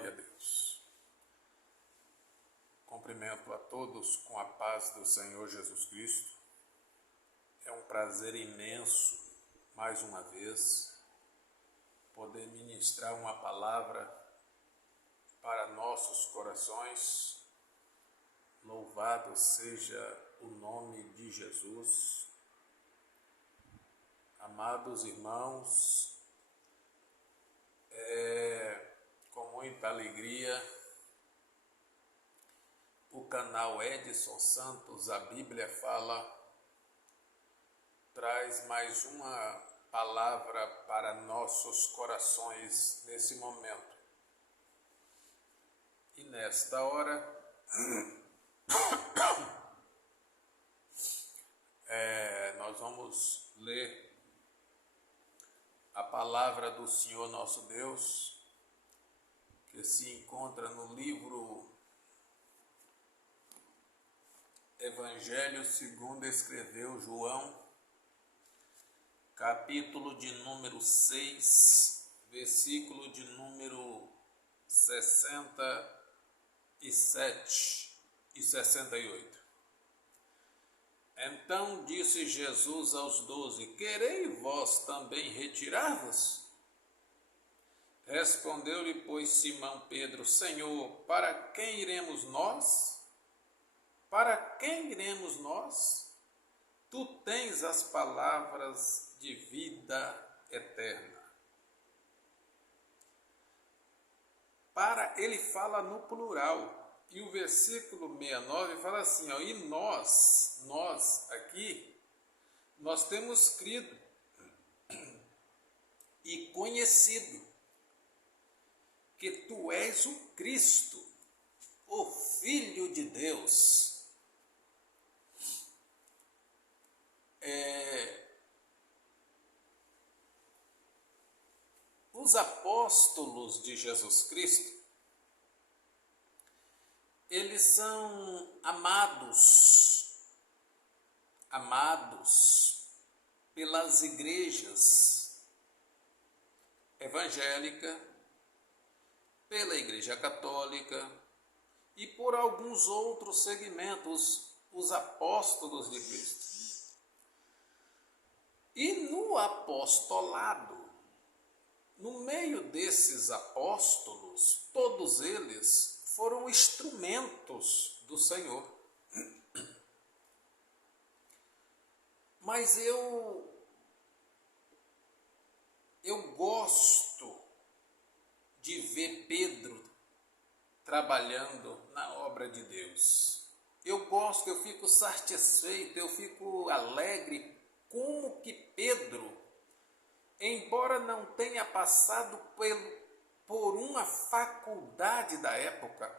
Glória a Deus. Cumprimento a todos com a paz do Senhor Jesus Cristo. É um prazer imenso, mais uma vez, poder ministrar uma palavra para nossos corações. Louvado seja o nome de Jesus. Amados irmãos, com muita alegria, o canal Edson Santos, a Bíblia Fala, traz mais uma palavra para nossos corações nesse momento. E nesta hora, nós vamos ler a palavra do Senhor nosso Deus, que se encontra no livro Evangelho segundo escreveu João, capítulo de número 6, versículo de número 67 e 68. Então disse Jesus aos 12: Quereis vós também retirar-vos? Respondeu-lhe, pois, Simão Pedro: Senhor, para quem iremos nós? Para quem iremos nós? Tu tens as palavras de vida eterna. Ele fala no plural. E o versículo 69 fala assim, e nós aqui, nós temos crido e conhecido que tu és o Cristo, o Filho de Deus. Os apóstolos de Jesus Cristo, eles são amados pelas igrejas evangélica, pela Igreja Católica e por alguns outros segmentos, os apóstolos de Cristo. E no apostolado, no meio desses apóstolos, todos eles foram instrumentos do Senhor. Mas eu gosto de ver Pedro trabalhando na obra de Deus. Eu fico satisfeito, eu fico alegre como que Pedro, embora não tenha passado por uma faculdade da época,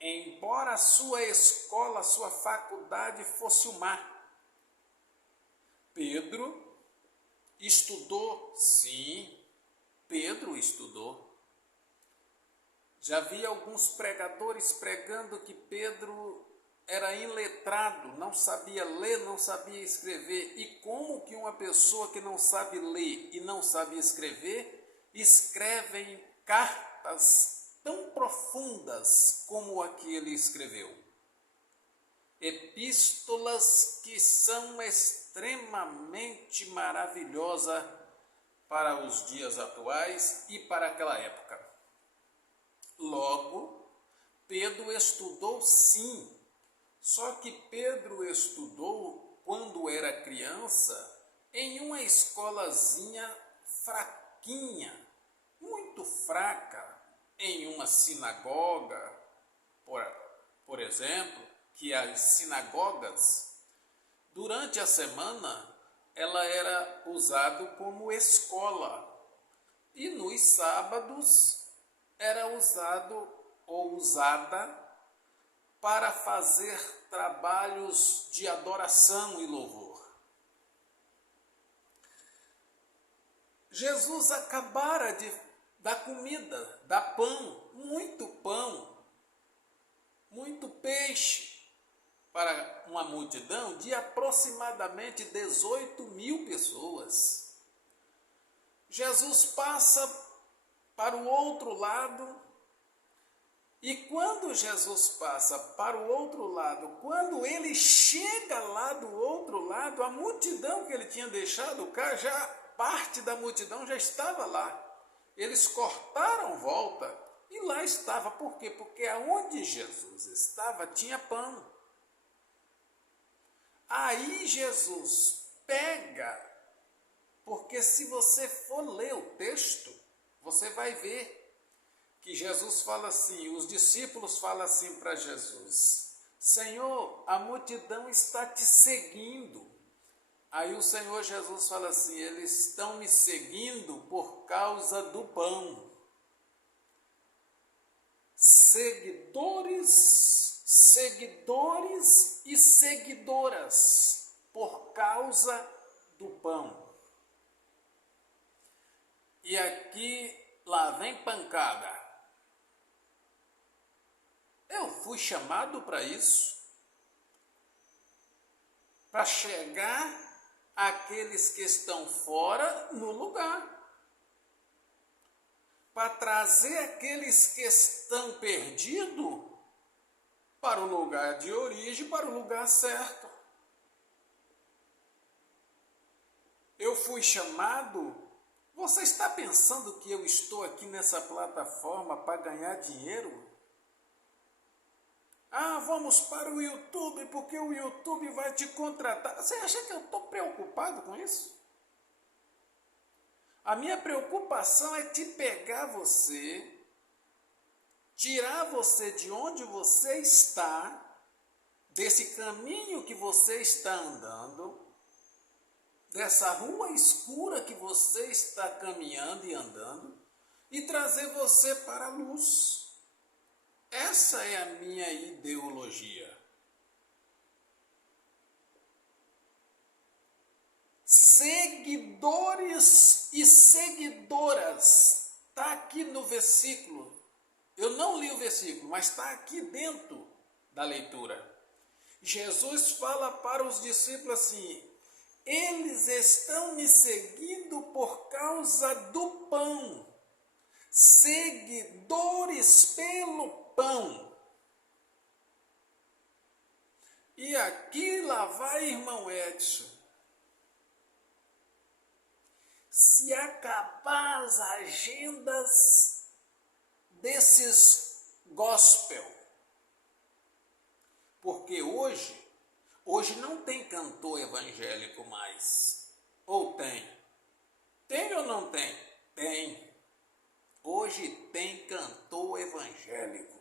embora a sua escola, a sua faculdade fosse o mar, Pedro estudou, sim, Pedro estudou. Já vi alguns pregadores pregando que Pedro era iletrado, não sabia ler, não sabia escrever. E como que uma pessoa que não sabe ler e não sabe escrever, escrevem cartas tão profundas como a que ele escreveu? Epístolas que são extremamente maravilhosas para os dias atuais e para aquela época. Logo, Pedro estudou sim, só que Pedro estudou quando era criança em uma escolazinha fraquinha, muito fraca, em uma sinagoga, por exemplo, que as sinagogas, durante a semana, ela era usada como escola, e nos sábados era usado ou usada para fazer trabalhos de adoração e louvor. Jesus acabara de dar comida, dar pão, muito peixe, para uma multidão de aproximadamente 18 mil pessoas. Jesus passa para o outro lado. E quando Jesus passa para o outro lado, quando ele chega lá do outro lado, a multidão que ele tinha deixado cá, já parte da multidão já estava lá. Eles cortaram volta e lá estava. Por quê? Porque aonde Jesus estava tinha pão. Aí Jesus pega, porque se você for ler o texto, você vai ver que Jesus fala assim, os discípulos falam assim para Jesus: Senhor, a multidão está te seguindo. Aí o Senhor Jesus fala assim: eles estão me seguindo por causa do pão. Seguidores e seguidoras por causa do pão. E aqui, lá vem pancada. Eu fui chamado para isso, para chegar àqueles que estão fora no lugar, para trazer aqueles que estão perdidos para o lugar de origem, para o lugar certo. Eu fui chamado. Você está pensando que eu estou aqui nessa plataforma para ganhar dinheiro? Ah, vamos para o YouTube, porque o YouTube vai te contratar. Você acha que eu estou preocupado com isso? A minha preocupação é te pegar você, tirar você de onde você está, desse caminho que você está andando, dessa rua escura que você está caminhando e andando, e trazer você para a luz. Essa é a minha ideologia. Seguidores e seguidoras. Está aqui no versículo. Eu não li o versículo, mas está aqui dentro da leitura. Jesus fala para os discípulos assim: eles estão me seguindo por causa do pão. Seguidores pelo pão. E aqui lá vai, irmão Edson. Se acabar as agendas desses gospel. Porque hoje não tem cantor evangélico mais. Ou tem? Tem ou não tem? Tem. Hoje tem cantor evangélico.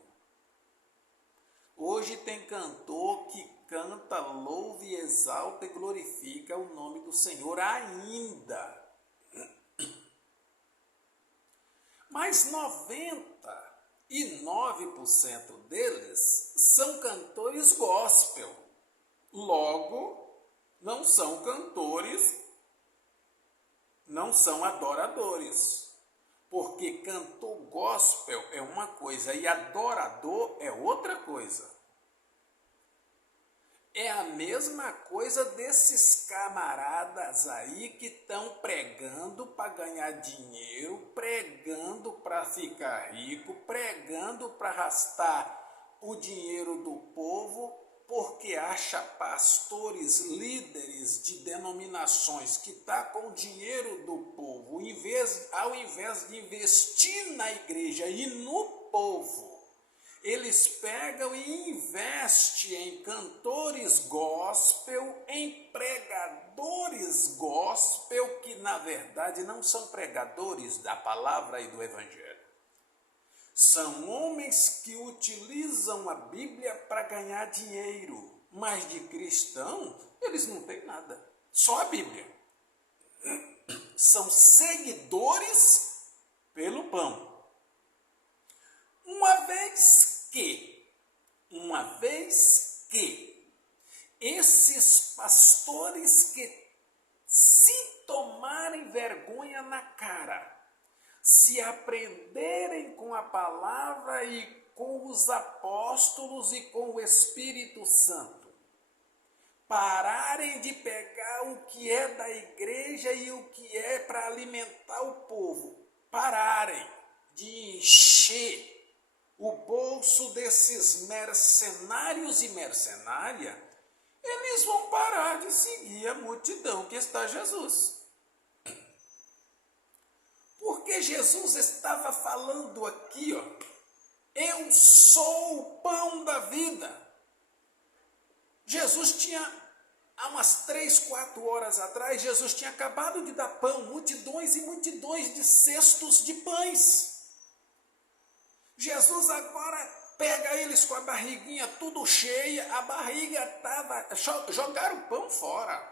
Hoje tem cantor que canta, louva e exalta e glorifica o nome do Senhor ainda. Mas 99% deles são cantores gospel. Logo, não são cantores, não são adoradores. Porque cantor gospel é uma coisa e adorador é outra coisa. É a mesma coisa desses camaradas aí que estão pregando para ganhar dinheiro, pregando para ficar rico, pregando para arrastar o dinheiro do povo, porque acha pastores, líderes de denominações que estão com o dinheiro do povo, ao invés de investir na igreja e no povo, eles pegam e investem em cantores gospel, em pregadores gospel, que na verdade não são pregadores da palavra e do evangelho. São homens que utilizam a Bíblia para ganhar dinheiro, mas de cristão eles não têm nada, só a Bíblia. São seguidores pelo pão. Uma vez que esses pastores que se tomarem vergonha na cara, se aprenderem com a palavra e com os apóstolos e com o Espírito Santo, pararem de pegar o que é da igreja e o que é para alimentar o povo, pararem de encher o bolso desses mercenários e mercenária, eles vão parar de seguir a multidão que está Jesus. Porque Jesus estava falando aqui, ó, eu sou o pão da vida. Jesus tinha, há umas 3, 4 horas atrás, Jesus tinha acabado de dar pão, multidões e multidões de cestos de pães. Jesus agora pega eles com a barriguinha tudo cheia, a barriga estava, jogaram o pão fora.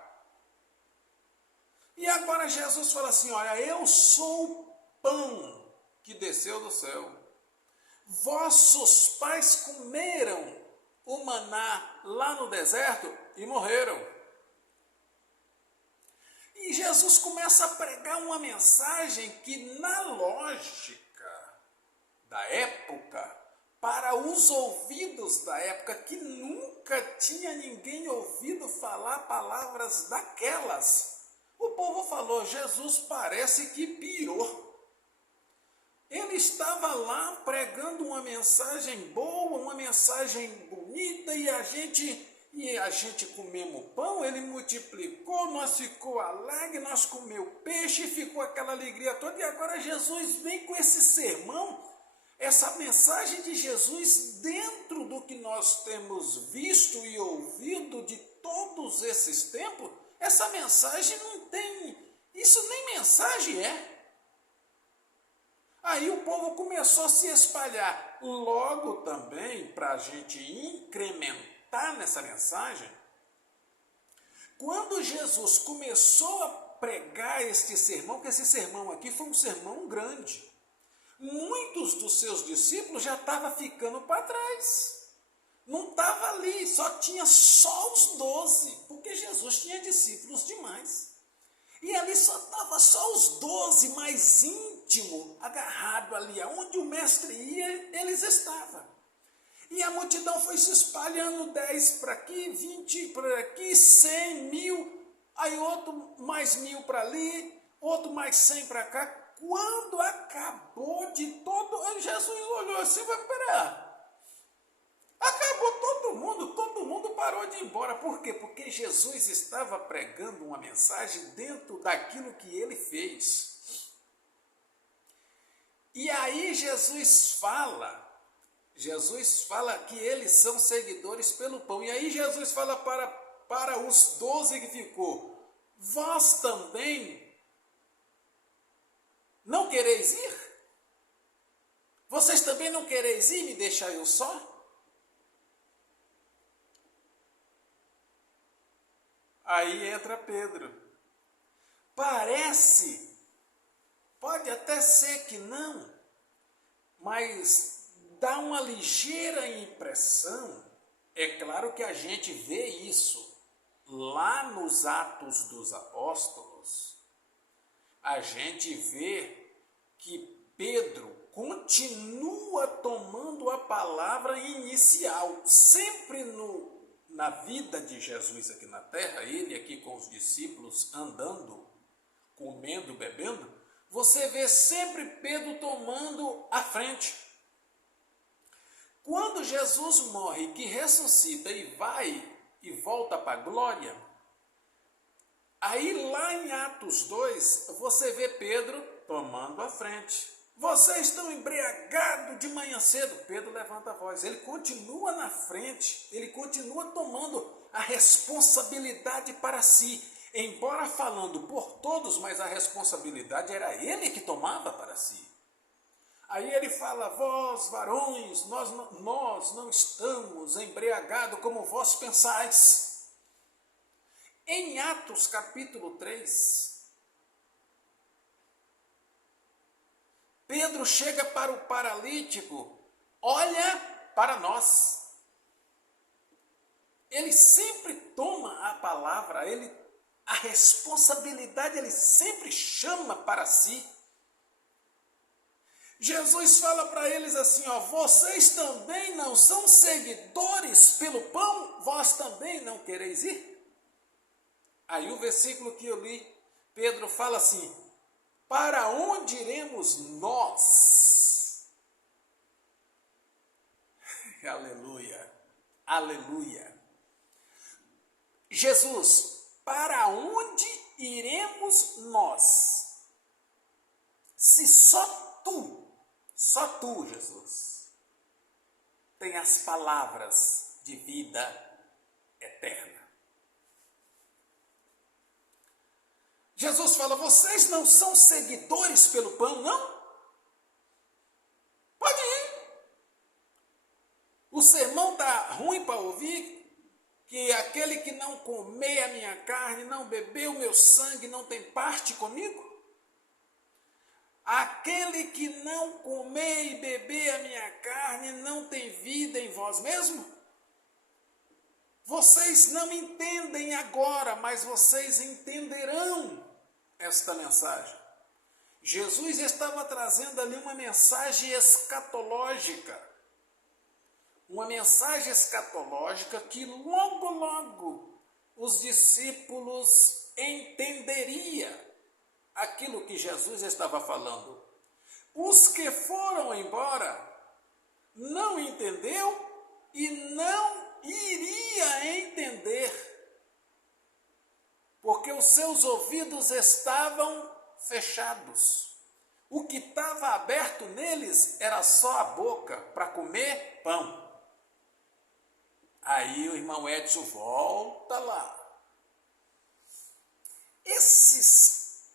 E agora Jesus fala assim, olha, eu sou o pão que desceu do céu. Vossos pais comeram o maná lá no deserto e morreram. E Jesus começa a pregar uma mensagem que na lógica da época, para os ouvidos da época, que nunca tinha ninguém ouvido falar palavras daquelas, o povo falou, Jesus parece que pirou. Ele estava lá pregando uma mensagem boa, uma mensagem bonita, e a gente comemos pão, ele multiplicou, nós ficou alegre, nós comeu peixe, ficou aquela alegria toda, e agora Jesus vem com esse sermão, essa mensagem de Jesus dentro do que nós temos visto e ouvido de todos esses tempos, essa mensagem não tem, isso nem mensagem é. Aí o povo começou a se espalhar. Logo também, para a gente incrementar nessa mensagem, quando Jesus começou a pregar este sermão, que esse sermão aqui foi um sermão grande, muitos dos seus discípulos já estavam ficando para trás. Não estava ali, tinha só os 12, porque Jesus tinha discípulos demais. E ali estava só os 12 mais íntimos, agarrados ali, aonde o mestre ia, eles estavam. E a multidão foi se espalhando, 10 para aqui, 20 para aqui, 100, 1000, aí outro mais 1000 para ali, outro mais 100 para cá. Quando acabou de todo, Jesus olhou assim e falou, pera, acabou todo mundo parou de ir embora. Por quê? Porque Jesus estava pregando uma mensagem dentro daquilo que ele fez. E aí Jesus fala que eles são seguidores pelo pão. E aí Jesus fala para os 12 que ficou, vós também não quereis ir? Vocês também não quereis ir, me deixar eu só? Aí entra Pedro. Pode até ser que não, mas dá uma ligeira impressão. É claro que a gente vê isso lá nos Atos dos Apóstolos. A gente vê que Pedro continua tomando a palavra inicial, sempre na vida de Jesus aqui na terra, ele aqui com os discípulos andando, comendo, bebendo, você vê sempre Pedro tomando a frente. Quando Jesus morre, que ressuscita e vai e volta para a glória, aí lá em Atos 2, você vê Pedro tomando a frente. Vocês estão embriagados de manhã cedo. Pedro levanta a voz, ele continua na frente, ele continua tomando a responsabilidade para si, embora falando por todos, mas a responsabilidade era ele que tomava para si. Aí ele fala, vós varões, nós não estamos embriagados como vós pensais. Em Atos capítulo 3, Pedro chega para o paralítico, olha para nós. Ele sempre toma a palavra, a responsabilidade ele sempre chama para si. Jesus fala para eles assim, ó, vocês também não são seguidores pelo pão? Vós também não quereis ir? Aí o versículo que eu li, Pedro fala assim, para onde iremos nós? Aleluia, aleluia. Jesus, para onde iremos nós? Se só tu, Jesus, tem as palavras de vida eterna. Jesus fala, vocês não são seguidores pelo pão, não? Pode ir. O sermão está ruim para ouvir, que aquele que não comer a minha carne, não beber o meu sangue, não tem parte comigo? Aquele que não comer e beber a minha carne, não tem vida em vós mesmo? Vocês não entendem agora, mas vocês entenderão esta mensagem. Jesus estava trazendo ali uma mensagem escatológica. Uma mensagem escatológica que logo os discípulos entenderiam aquilo que Jesus estava falando. Os que foram embora não entendeu e não iria entender, porque os seus ouvidos estavam fechados. O que estava aberto neles era só a boca para comer pão. Aí o irmão Edson volta lá. Esses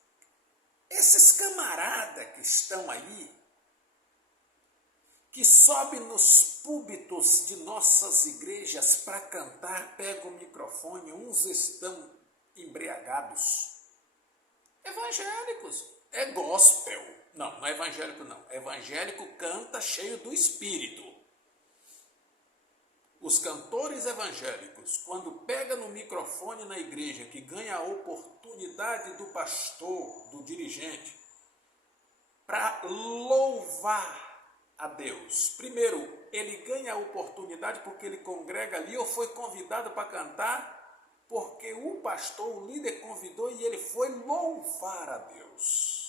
camaradas que estão aí, que sobem nos púlpitos de nossas igrejas para cantar, pegam o microfone, uns estão embriagados. Evangélicos, é gospel. Não é evangélico não. Evangélico canta cheio do Espírito. Os cantores evangélicos, quando pega no microfone na igreja, que ganha a oportunidade do pastor, do dirigente, para louvar a Deus. Primeiro, ele ganha a oportunidade porque ele congrega ali ou foi convidado para cantar, porque o pastor, o líder convidou e ele foi louvar a Deus.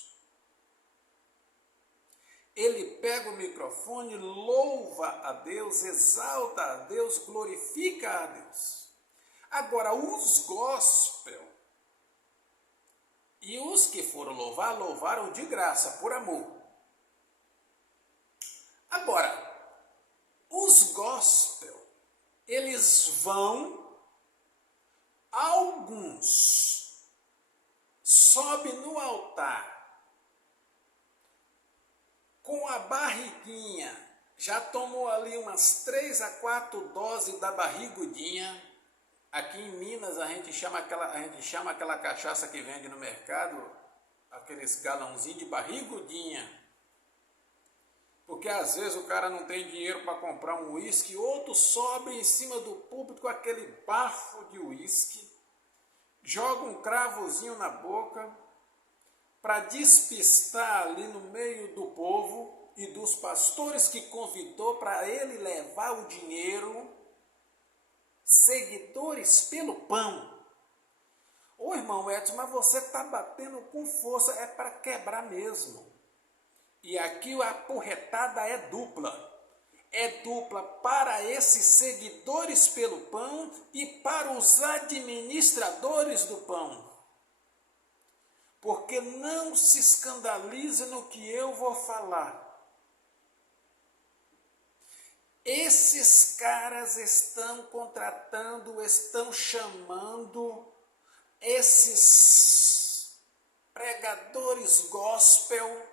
Ele pega o microfone, louva a Deus, exalta a Deus, glorifica a Deus. Agora, os gospel e os que foram louvar, louvaram de graça, por amor. Agora, os gospel, eles vão, alguns sobem no altar, com a barriguinha, já tomou ali umas 3 a 4 doses da barrigudinha. Aqui em Minas a gente chama aquela cachaça que vende no mercado, aqueles galãozinhos de barrigudinha. Porque às vezes o cara não tem dinheiro para comprar um uísque, outro sobe em cima do púlpito com aquele bafo de uísque, joga um cravozinho na boca, para despistar ali no meio do povo e dos pastores que convidou para ele levar o dinheiro, seguidores pelo pão. Ô irmão Edson, mas você está batendo com força, é para quebrar mesmo. E aqui a porretada é dupla. É dupla para esses seguidores pelo pão e para os administradores do pão. Porque não se escandalize no que eu vou falar. Esses caras estão contratando, estão chamando esses pregadores gospel,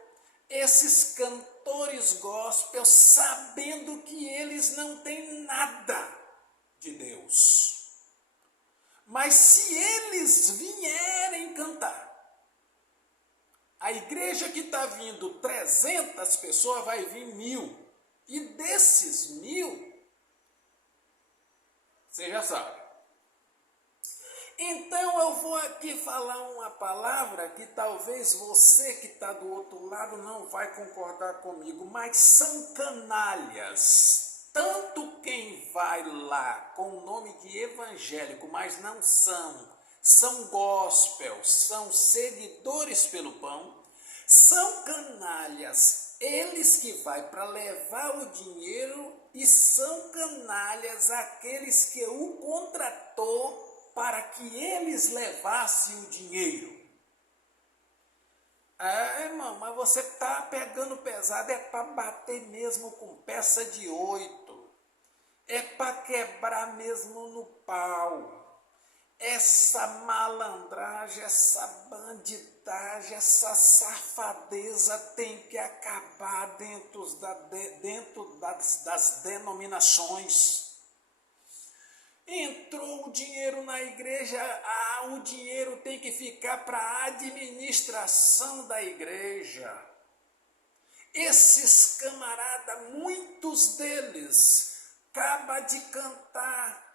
esses cantores gospel, sabendo que eles não têm nada de Deus. Mas se eles vierem cantar, a igreja que está vindo 300 pessoas vai vir 1000. E desses 1000, você já sabe. Então eu vou aqui falar uma palavra que talvez você que está do outro lado não vai concordar comigo, mas são canalhas. Tanto quem vai lá com o nome de evangélico, mas não são gospel, são seguidores pelo pão, são canalhas eles que vai para levar o dinheiro e são canalhas aqueles que o contratou para que eles levassem o dinheiro. Irmão, mas você tá pegando pesado, é para bater mesmo com peça de 8. É para quebrar mesmo no pau. Essa malandragem, essa bandidagem, essa safadeza tem que acabar dentro das denominações. Entrou o dinheiro na igreja, o dinheiro tem que ficar para a administração da igreja. Esses camaradas, muitos deles, acaba de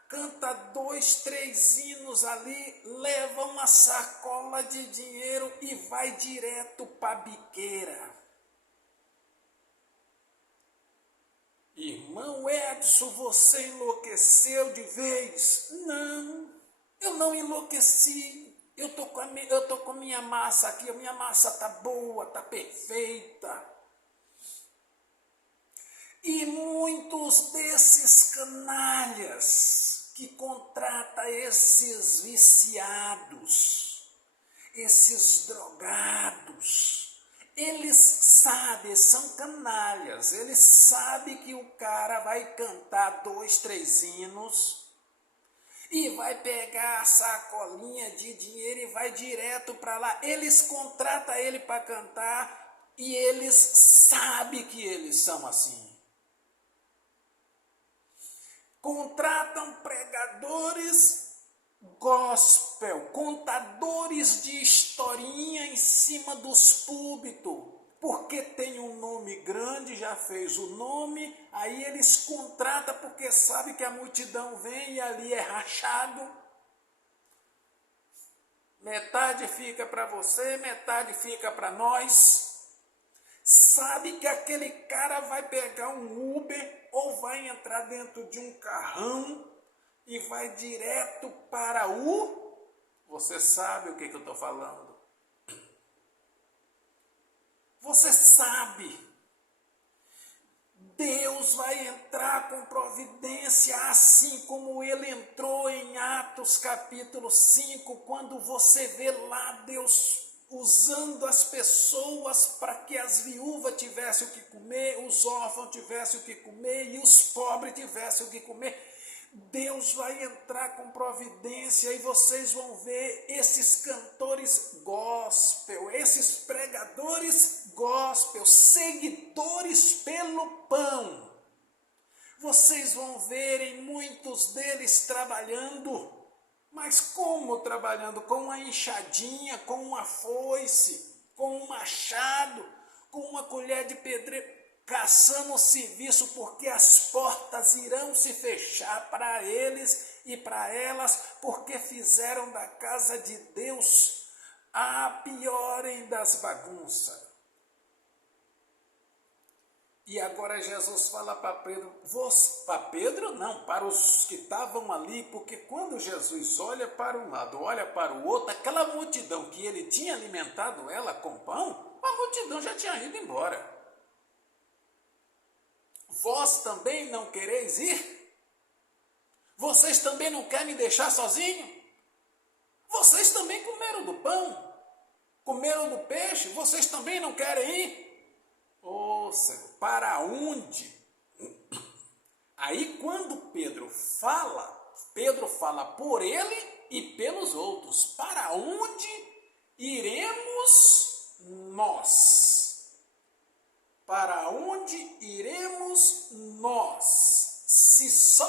canta 2, 3 hinos ali, leva uma sacola de dinheiro e vai direto para a biqueira. Irmão Edson, você enlouqueceu de vez? Não, eu não enlouqueci. Eu tô com a minha massa aqui, a minha massa tá boa, tá perfeita. E muitos desses canalhas que contratam esses viciados, esses drogados, eles sabem, são canalhas, eles sabem que o cara vai cantar 2, 3 hinos e vai pegar a sacolinha de dinheiro e vai direto para lá. Eles contratam ele para cantar e eles sabem que eles são assim. Contratam pregadores gospel, contadores de historinha em cima dos púlpitos, porque tem um nome grande, já fez o nome, aí eles contratam porque sabe que a multidão vem e ali é rachado. Metade fica para você, metade fica para nós. Sabe que aquele cara vai pegar um Uber ou vai entrar dentro de um carrão e vai direto para Você sabe o que eu estou falando. Você sabe. Deus vai entrar com providência, assim como ele entrou em Atos capítulo 5, quando você vê lá Deus usando as pessoas para que as viúvas tivessem o que comer, os órfãos tivessem o que comer e os pobres tivessem o que comer. Deus vai entrar com providência e vocês vão ver esses cantores gospel, esses pregadores gospel, seguidores pelo pão. Vocês vão verem muitos deles trabalhando. Mas como trabalhando? Com uma enxadinha, com uma foice, com um machado, com uma colher de pedreiro, caçando o serviço, porque as portas irão se fechar para eles e para elas, porque fizeram da casa de Deus a piorem das bagunças. E agora Jesus fala para Pedro, para os que estavam ali, porque quando Jesus olha para um lado, olha para o outro, aquela multidão que ele tinha alimentado ela com pão, a multidão já tinha ido embora. Vós também não quereis ir? Vocês também não querem me deixar sozinho? Vocês também comeram do pão? Comeram do peixe? Vocês também não querem ir? Ô Senhor, para onde? Aí quando Pedro fala por ele e pelos outros. Para onde iremos nós? Para onde iremos nós? Se só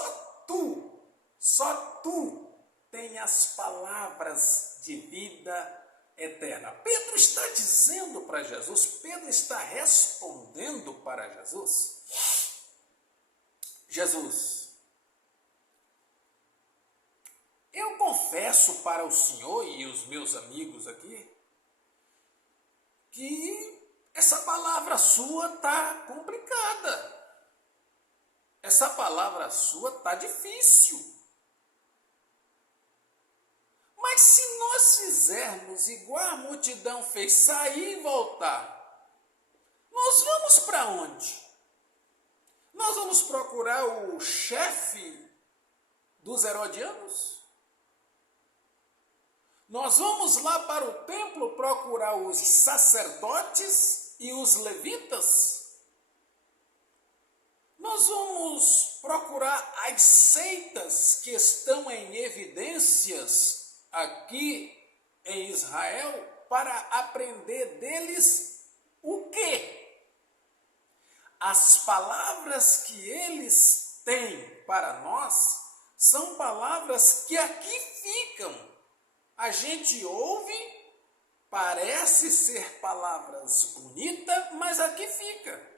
tu tem as palavras de vida eterna. Pedro está dizendo para Jesus, Pedro está respondendo para Jesus. Jesus, eu confesso para o Senhor e os meus amigos aqui, que essa palavra sua está complicada. Essa palavra sua está difícil. Mas se nós fizermos igual a multidão fez, sair e voltar, nós vamos para onde? Nós vamos procurar o chefe dos herodianos? Nós vamos lá para o templo procurar os sacerdotes e os levitas? Nós vamos procurar as seitas que estão em evidências aqui em Israel para aprender deles o quê? As palavras que eles têm para nós são palavras que aqui ficam. A gente ouve, parece ser palavras bonitas, mas aqui fica.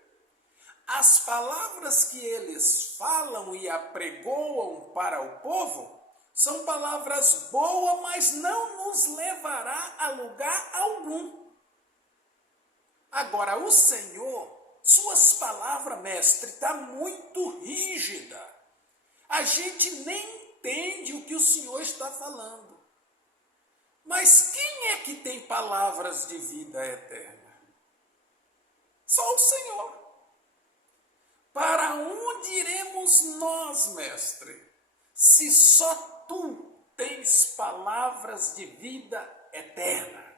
As palavras que eles falam e apregoam para o povo são palavras boas, mas não nos levará a lugar algum. Agora, o Senhor, suas palavras, mestre, está muito rígida. A gente nem entende o que o Senhor está falando. Mas quem é que tem palavras de vida eterna? Só o Senhor. Para onde iremos nós, mestre, se só tu tens palavras de vida eterna?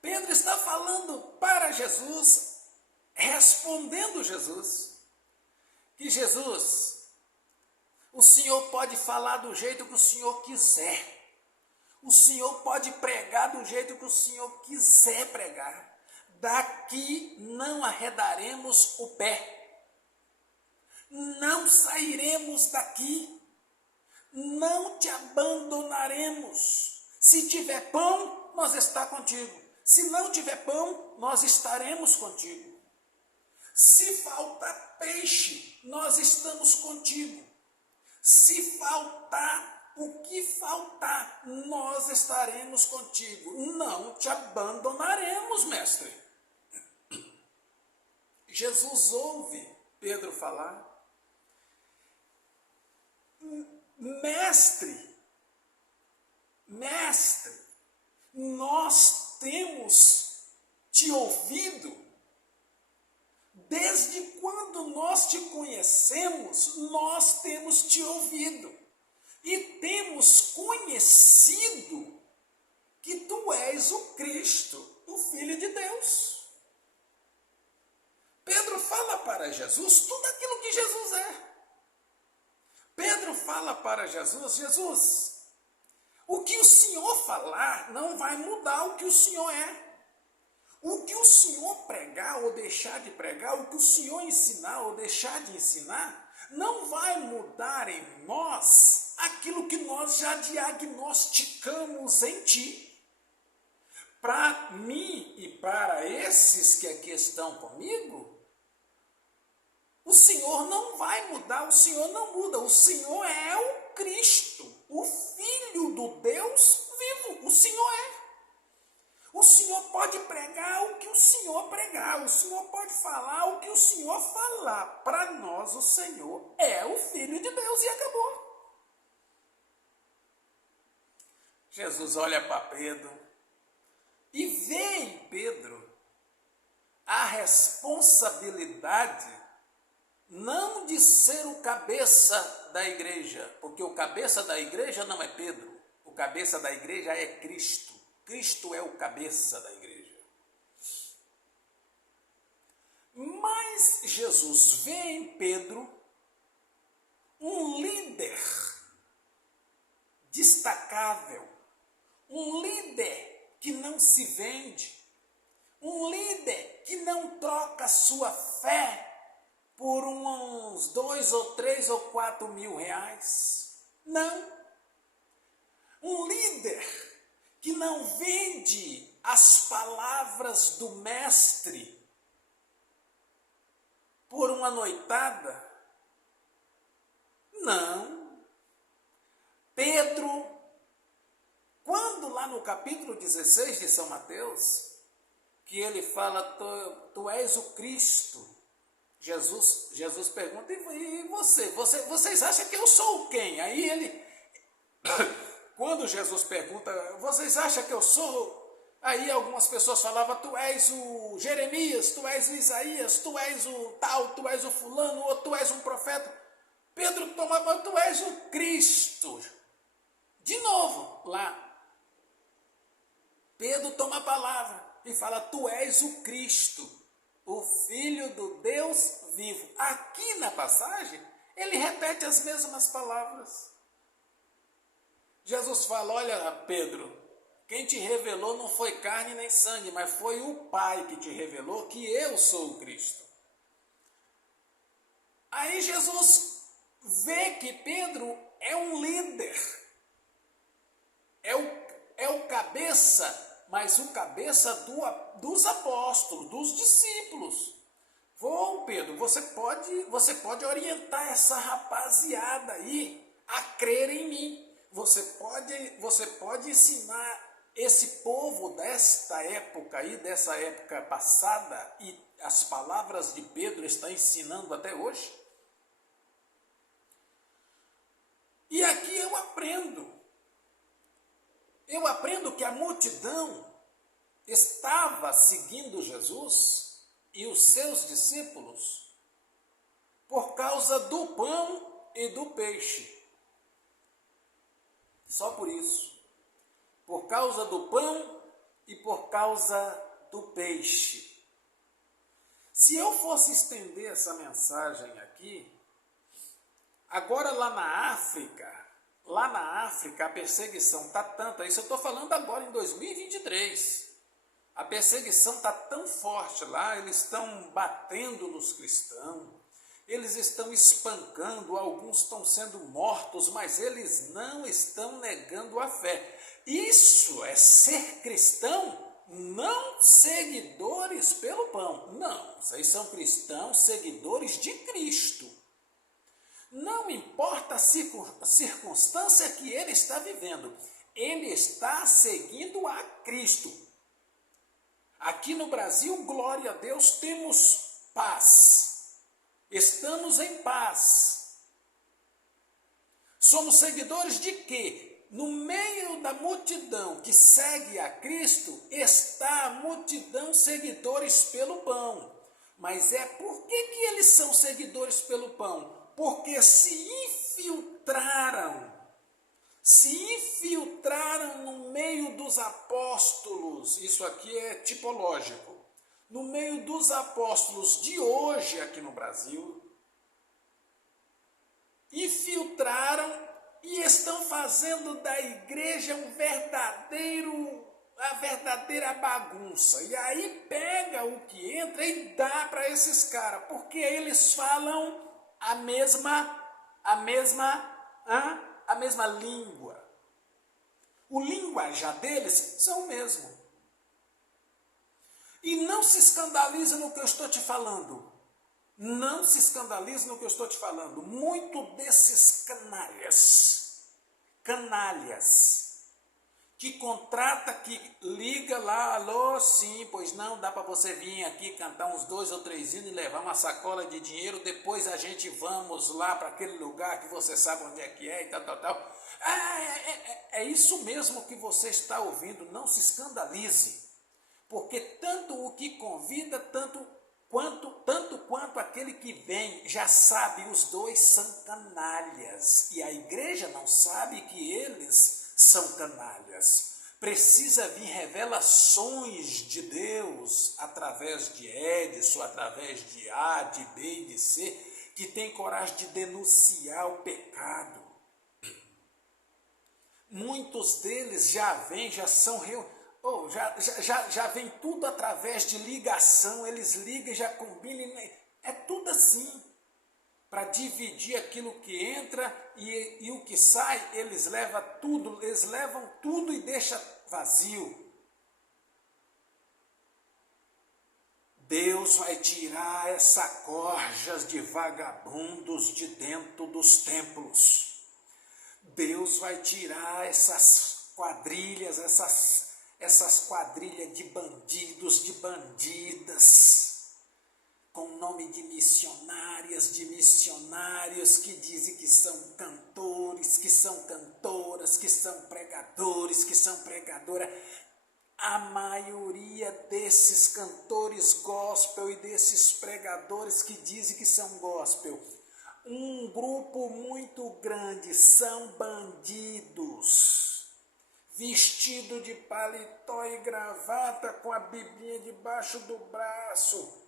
Pedro está falando para Jesus, respondendo Jesus, que Jesus, o Senhor pode falar do jeito que o Senhor quiser. O Senhor pode pregar do jeito que o Senhor quiser pregar. Daqui não arredaremos o pé. Não sairemos daqui. Não te abandonaremos. Se tiver pão, nós está contigo. Se não tiver pão, nós estaremos contigo. Se faltar peixe, nós estamos contigo. Se faltar o que faltar, nós estaremos contigo. Não te abandonaremos, mestre. Jesus ouve Pedro falar. Mestre, nós temos te ouvido. Desde quando nós te conhecemos, nós temos te ouvido. E temos conhecido que tu és o Cristo, o Filho de Deus. Pedro fala para Jesus tudo aquilo que Jesus é. Pedro fala para Jesus, Jesus, o que o Senhor falar não vai mudar o que o Senhor é. O que o Senhor pregar ou deixar de pregar, o que o Senhor ensinar ou deixar de ensinar, não vai mudar em nós aquilo que nós já diagnosticamos em ti. Para mim e para esses que aqui estão comigo, o Senhor não vai mudar, o Senhor não muda, o Senhor é o Cristo, o Filho do Deus vivo, o Senhor é. O Senhor pode pregar o que o Senhor pregar, o Senhor pode falar o que o Senhor falar. Para nós, o Senhor é o Filho de Deus e acabou. Jesus olha para Pedro e vê em Pedro a responsabilidade não de ser o cabeça da igreja, porque o cabeça da igreja não é Pedro, o cabeça da igreja é Cristo. Cristo é o cabeça da igreja. Mas Jesus vê em Pedro um líder destacável, um líder que não se vende, um líder que não troca sua fé por uns 2 ou 3 ou 4 mil reais. Não. Um líder que não vende as palavras do mestre por uma noitada. Não. Pedro, quando lá no capítulo 16 de São Mateus, que ele fala, tu és o Cristo, Jesus pergunta, e você? Vocês acham que eu sou quem? Aí ele... Quando Jesus pergunta, vocês acham que eu sou Aí algumas pessoas falavam, tu és o Jeremias, tu és o Isaías, tu és o tal, tu és o fulano, ou tu és um profeta. Pedro tomava, tu és o Cristo. De novo, lá. Pedro toma a palavra e fala, tu és o Cristo, o Filho do Deus vivo. Aqui na passagem, ele repete as mesmas palavras. Jesus fala, olha Pedro, quem te revelou não foi carne nem sangue, mas foi o Pai que te revelou que eu sou o Cristo. Aí Jesus vê que Pedro é um líder, é o cabeça, mas o cabeça dos apóstolos, dos discípulos. Pedro, você pode orientar essa rapaziada aí a crer em mim. Você pode ensinar esse povo desta época aí, dessa época passada, e as palavras de Pedro estão ensinando até hoje. E aqui eu aprendo que a multidão estava seguindo Jesus e os seus discípulos por causa do pão e do peixe. Só por isso. Por causa do pão e por causa do peixe. Se eu fosse estender essa mensagem aqui, agora lá na África a perseguição está tanta, isso eu estou falando agora em 2023, a perseguição está tão forte lá, eles estão batendo nos cristãos, eles estão espancando, alguns estão sendo mortos, mas eles não estão negando a fé. Isso é ser cristão, não seguidores pelo pão. Não, vocês são cristãos, seguidores de Cristo. Não importa a circunstância que ele está vivendo, ele está seguindo a Cristo. Aqui no Brasil, glória a Deus, temos paz. Estamos em paz. Somos seguidores de quê? No meio da multidão que segue a Cristo, está a multidão seguidores pelo pão. Mas por que eles são seguidores pelo pão? Porque se infiltraram no meio dos apóstolos, isso aqui é tipológico, no meio dos apóstolos de hoje aqui no Brasil, infiltraram e estão fazendo da igreja a verdadeira bagunça. E aí pega o que entra e dá para esses caras, porque eles falam a mesma língua. O linguajar deles são o mesmo. E não se escandalize no que eu estou te falando. Não se escandalize no que eu estou te falando. Muito desses canalhas, que contrata, que liga lá, alô, sim, pois não, dá para você vir aqui cantar uns 2 ou 3 hinos e levar uma sacola de dinheiro, depois a gente vamos lá para aquele lugar que você sabe onde é que é e tal. É isso mesmo que você está ouvindo, não se escandalize, porque tanto o que convida, tanto quanto aquele que vem, já sabe, os dois são canalhas, e a igreja não sabe que eles são canalhas. Precisa vir revelações de Deus através de Edson, através de A, de B e de C, que tem coragem de denunciar o pecado. Muitos deles já vem tudo através de ligação, eles ligam e já combinam, é tudo assim. Para dividir aquilo que entra e o que sai, eles levam tudo e deixam vazio. Deus vai tirar essas corjas de vagabundos de dentro dos templos. Deus vai tirar essas quadrilhas, essas quadrilhas de bandidos, de bandidas, com nome de missionárias, de missionários que dizem que são cantores, que são cantoras, que são pregadores, que são pregadoras. a maioria desses cantores gospel e desses pregadores que dizem que são gospel, um grupo muito grande, são bandidos, vestido de paletó e gravata, com a biblinha debaixo do braço.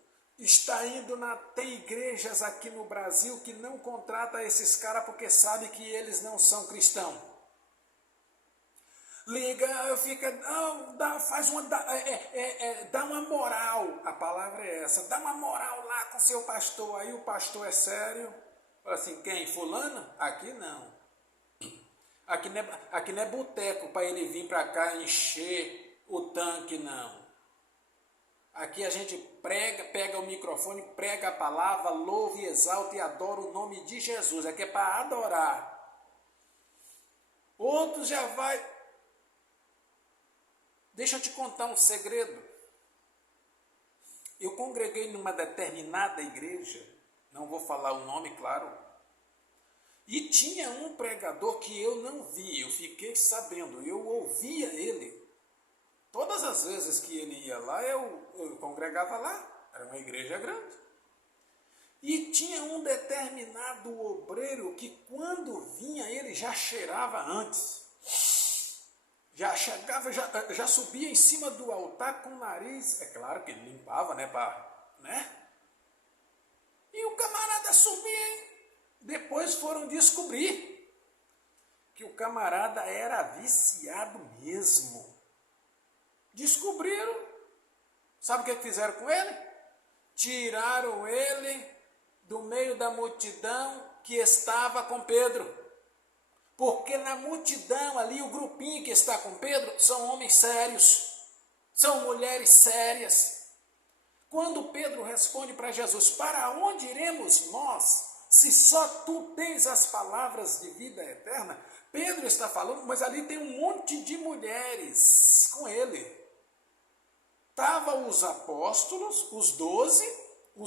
Tem igrejas aqui no Brasil que não contratam esses caras porque sabe que eles não são cristãos. Liga, fica, dá uma moral, a palavra é essa, dá uma moral lá com seu pastor, aí o pastor é sério, fala assim, quem? Fulano? Aqui não. Aqui não é boteco para ele vir para cá encher o tanque, não. Aqui a gente pega o microfone, prega a palavra, louva e exalta e adora o nome de Jesus. Aqui é para adorar. Outros já vai... Deixa eu te contar um segredo. Eu congreguei numa determinada igreja, não vou falar o nome, claro, e tinha um pregador que eu não vi, eu fiquei sabendo, eu ouvia ele. Todas as vezes que ele ia lá, eu congregava lá, era uma igreja grande. E tinha um determinado obreiro que quando vinha ele já cheirava antes. Já chegava, já subia em cima do altar com o nariz, é claro que ele limpava, né? E o camarada subia, depois foram descobrir que o camarada era viciado mesmo. Descobriram, sabe o que fizeram com ele? Tiraram ele do meio da multidão que estava com Pedro. Porque na multidão ali, o grupinho que está com Pedro, são homens sérios, são mulheres sérias. Quando Pedro responde para Jesus, para onde iremos nós, se só tu tens as palavras de vida eterna? Pedro está falando, mas ali tem um monte de mulheres com ele. Estavam os apóstolos, os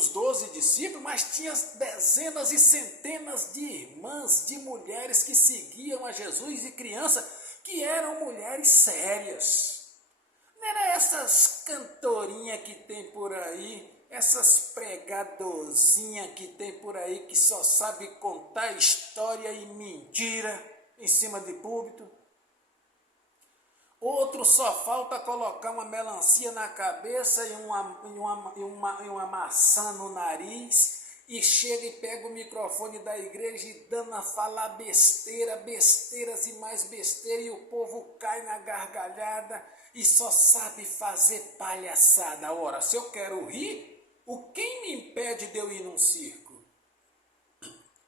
12 discípulos, mas tinha dezenas e centenas de irmãs, de mulheres que seguiam a Jesus e crianças que eram mulheres sérias. Não era essas cantorinhas que tem por aí, essas pregadorzinhas que tem por aí que só sabe contar história e mentira em cima de púlpito. Outro só falta colocar uma melancia na cabeça e uma maçã no nariz e chega e pega o microfone da igreja e dando a falar besteiras e mais besteira, e o povo cai na gargalhada e só sabe fazer palhaçada. Ora, se eu quero rir, quem me impede de eu ir num circo?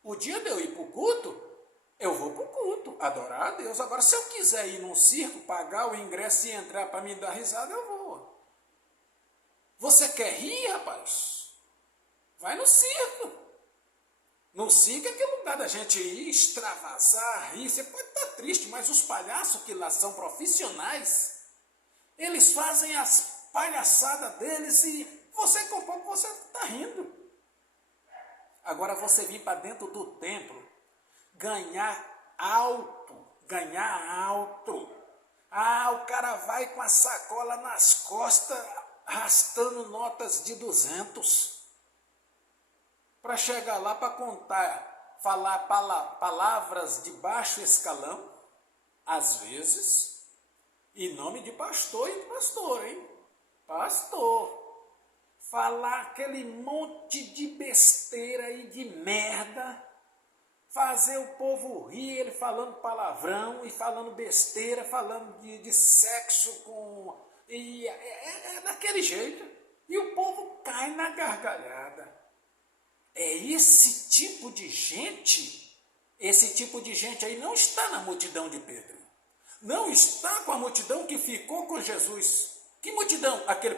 O dia de eu ir para o culto, eu vou para o culto, adorar a Deus. Agora, se eu quiser ir num circo, pagar o ingresso e entrar para me dar risada, eu vou. Você quer rir, rapaz? Vai no circo. No circo é aquele lugar da gente ir, extravasar, rir. Você pode estar triste, mas os palhaços que lá são profissionais, eles fazem as palhaçadas deles e você com pouco você está rindo. Agora você vir para dentro do templo, ganhar alto. O cara vai com a sacola nas costas, arrastando notas de 200, para chegar lá para falar palavras de baixo escalão, às vezes, em nome de pastor e de pastor, hein? Pastor. Falar aquele monte de besteira e de merda, fazer o povo rir, ele falando palavrão e falando besteira, falando de sexo é daquele jeito. E o povo cai na gargalhada. É esse tipo de gente aí não está na multidão de Pedro. Não está com a multidão que ficou com Jesus. Que multidão? Aquela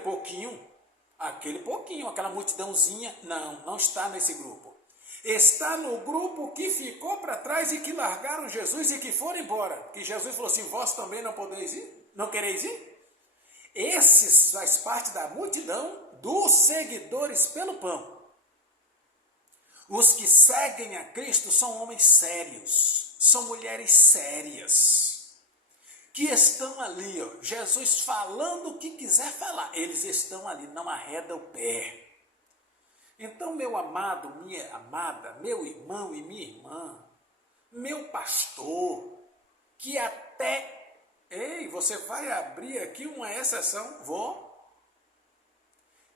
multidãozinha, não está nesse grupo. Está no grupo que ficou para trás e que largaram Jesus e que foram embora. Que Jesus falou assim, vós também não podeis ir? Não quereis ir? Esses faz parte da multidão dos seguidores pelo pão. Os que seguem a Cristo são homens sérios, são mulheres sérias. que estão ali, ó, Jesus falando o que quiser falar, eles estão ali, não arreda o pé. Então, meu amado, minha amada, meu irmão e minha irmã, meu pastor, que até, ei, você vai abrir aqui uma exceção? Vou.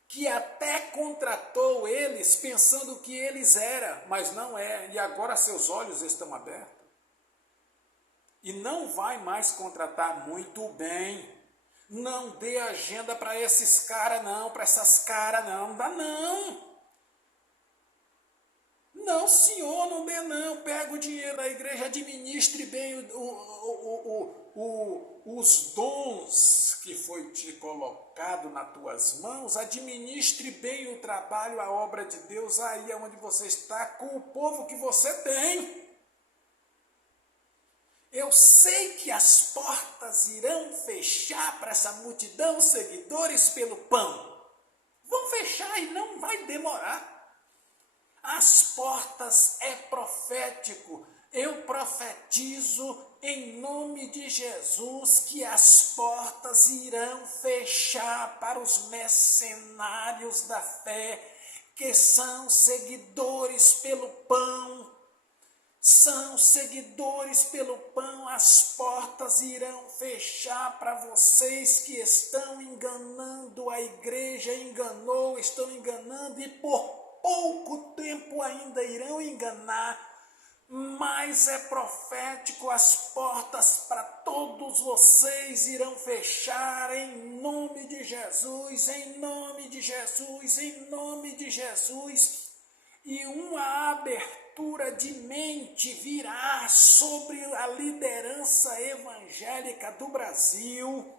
Que até contratou eles pensando que eles eram, mas não é, e agora seus olhos estão abertos. E não vai mais contratar muito bem. Não dê agenda para esses caras não, para essas caras não dá não. Não, senhor, não dê não. Pega o dinheiro da igreja, administre bem os dons que foi te colocado nas tuas mãos. Administre bem o trabalho, a obra de Deus, aí é onde você está, com o povo que você tem. Eu sei que as portas irão fechar para essa multidão, seguidores, pelo pão. Vão fechar e não vai demorar. As portas é profético. Eu profetizo em nome de Jesus que as portas irão fechar para os mercenários da fé, que são seguidores pelo pão. São seguidores pelo pão, as portas irão fechar para vocês que estão enganando a igreja, estão enganando e por pouco tempo ainda irão enganar, mas é profético, as portas para todos vocês irão fechar em nome de Jesus, em nome de Jesus, em nome de Jesus, e uma abertura de mente virá sobre a liderança evangélica do Brasil,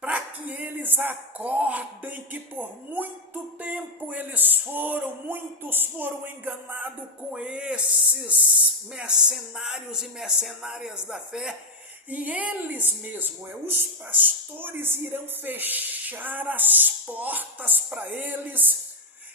para que eles acordem que por muito tempo muitos foram enganados com esses mercenários e mercenárias da fé, e eles mesmos, os pastores, irão fechar as portas para eles,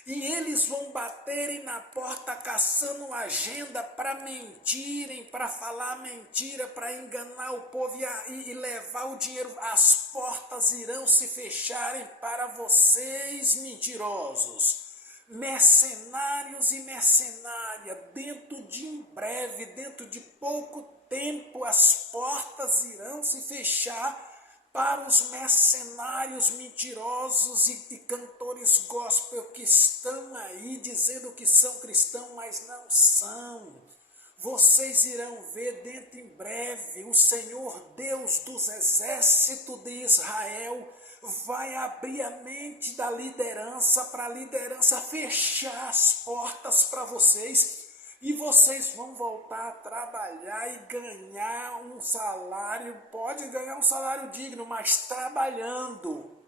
e eles vão baterem na porta caçando agenda para mentirem, para falar mentira, para enganar o povo e levar o dinheiro. As portas irão se fecharem para vocês, mentirosos, mercenários e mercenárias. Dentro de em breve, dentro de pouco tempo, as portas irão se fechar para os mercenários mentirosos e cantores gospel que estão aí dizendo que são cristãos, mas não são. Vocês irão ver dentro em breve, o Senhor Deus dos exércitos de Israel vai abrir a mente da liderança, para a liderança fechar as portas para vocês, e vocês vão voltar a trabalhar e ganhar um salário, pode ganhar um salário digno, mas trabalhando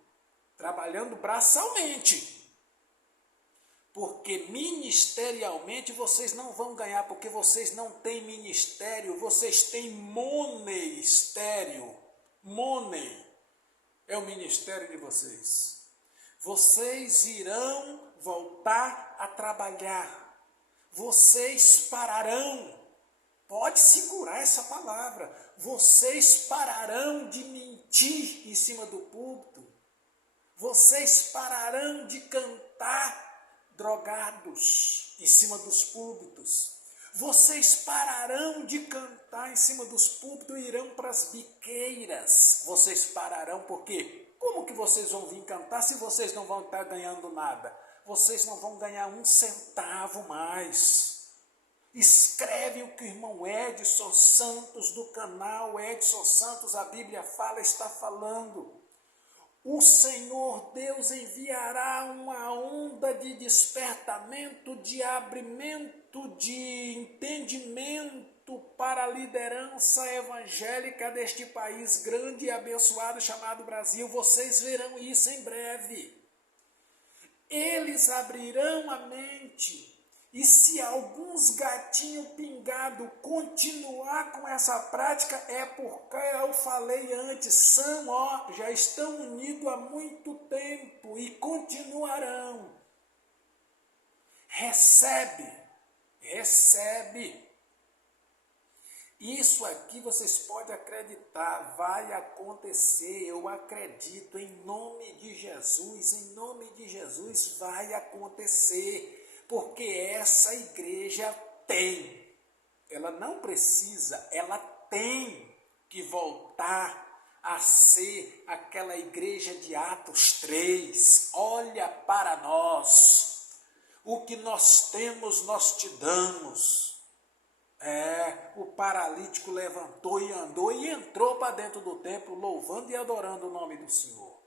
braçalmente. Porque ministerialmente vocês não vão ganhar, porque vocês não têm ministério, vocês têm moneistério. Money é o ministério de vocês. Vocês irão voltar a trabalhar. Vocês pararão, pode segurar essa palavra, vocês pararão de mentir em cima do púlpito, vocês pararão de cantar drogados em cima dos púlpitos, vocês pararão de cantar em cima dos púlpitos e irão para as biqueiras. Vocês pararão porque como que vocês vão vir cantar se vocês não vão estar ganhando nada? Vocês não vão ganhar um centavo mais. Escreve o que o irmão Edson Santos, do canal Edson Santos, a Bíblia fala, está falando. O Senhor Deus enviará uma onda de despertamento, de abrimento, de entendimento para a liderança evangélica deste país grande e abençoado chamado Brasil. Vocês verão isso em breve. Eles abrirão a mente, e se alguns gatinhos pingados continuar com essa prática, é porque eu falei antes, já estão unidos há muito tempo e continuarão. Recebe. Isso aqui vocês podem acreditar, vai acontecer, eu acredito, em nome de Jesus vai acontecer, porque essa igreja ela não precisa, ela tem que voltar a ser aquela igreja de Atos 3, olha para nós, o que nós temos nós te damos. O paralítico levantou e andou e entrou para dentro do templo, louvando e adorando o nome do Senhor.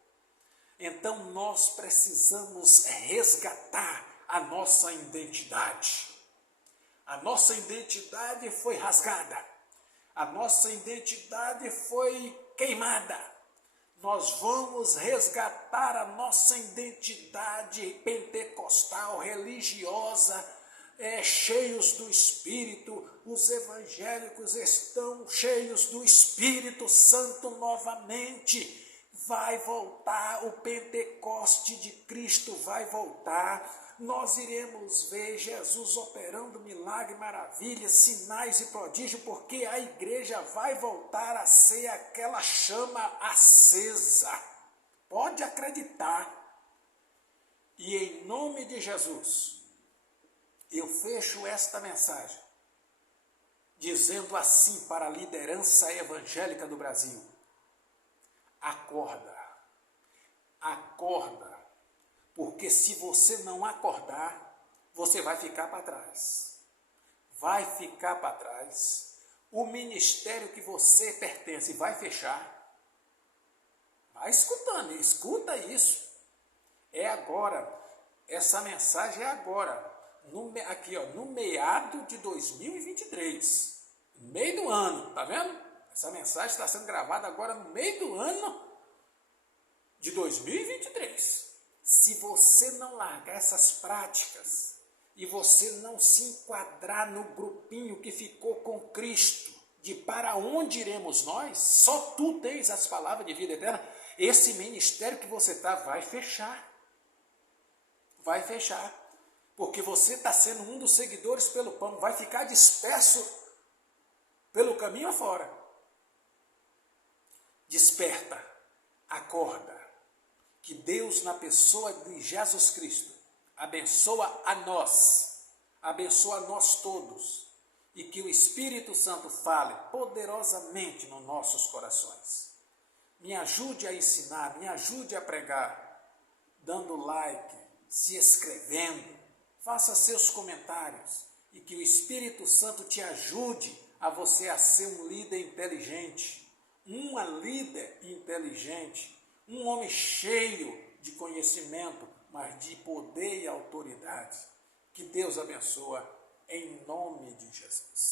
Então nós precisamos resgatar a nossa identidade. A nossa identidade foi rasgada. A nossa identidade foi queimada. Nós vamos resgatar a nossa identidade pentecostal, religiosa, cheios do Espírito. Os evangélicos estão cheios do Espírito Santo novamente. Vai voltar, o Pentecoste de Cristo vai voltar. Nós iremos ver Jesus operando milagre, maravilhas, sinais e prodígios, porque a igreja vai voltar a ser aquela chama acesa. Pode acreditar. E em nome de Jesus, eu fecho esta mensagem dizendo assim para a liderança evangélica do Brasil: acorda, acorda, porque se você não acordar, você vai ficar para trás. Vai ficar para trás. O ministério que você pertence vai fechar. Vai escutando, escuta isso. É agora, essa mensagem é agora. Aqui, no meado de 2023, no meio do ano, tá vendo? Essa mensagem está sendo gravada agora no meio do ano de 2023. Se você não largar essas práticas e você não se enquadrar no grupinho que ficou com Cristo, de para onde iremos nós, só tu tens as palavras de vida eterna, esse ministério que você está vai fechar. Vai fechar. Porque você está sendo um dos seguidores pelo pão, vai ficar disperso pelo caminho afora. Desperta, acorda, que Deus na pessoa de Jesus Cristo abençoa a nós todos, e que o Espírito Santo fale poderosamente nos nossos corações. Me ajude a ensinar, me ajude a pregar, dando like, se inscrevendo, faça seus comentários e que o Espírito Santo te ajude a você a ser um líder inteligente, uma líder inteligente, um homem cheio de conhecimento, mas de poder e autoridade. Que Deus abençoe em nome de Jesus.